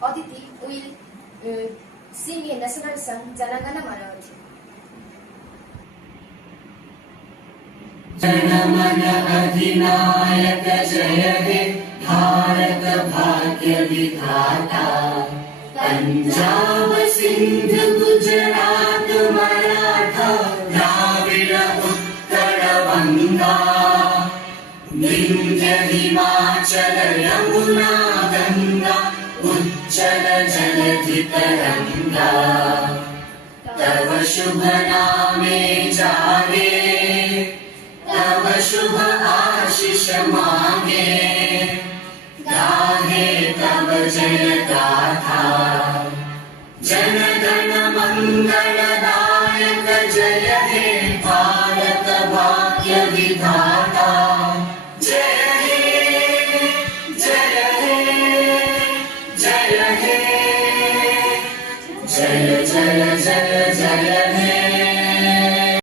Aditi will sing a national song Janagana Manavati. जनमन अधिनायक जय हे भारत भाग्य विधाता पंजाब सिंध गुजरात मराठा द्राविड़ उत्कल बंगा विंध्य हिमाचल यमुना गंगा उच्चल जलधि तरंगा तव शुभ नामे जागे तव शुभ आशीष मांगे गाहे तव जय गाथा जन गण मंगलदायक जय हे भारत भाग्य विधाता जय हे जय हे जय हे जय जय जय जय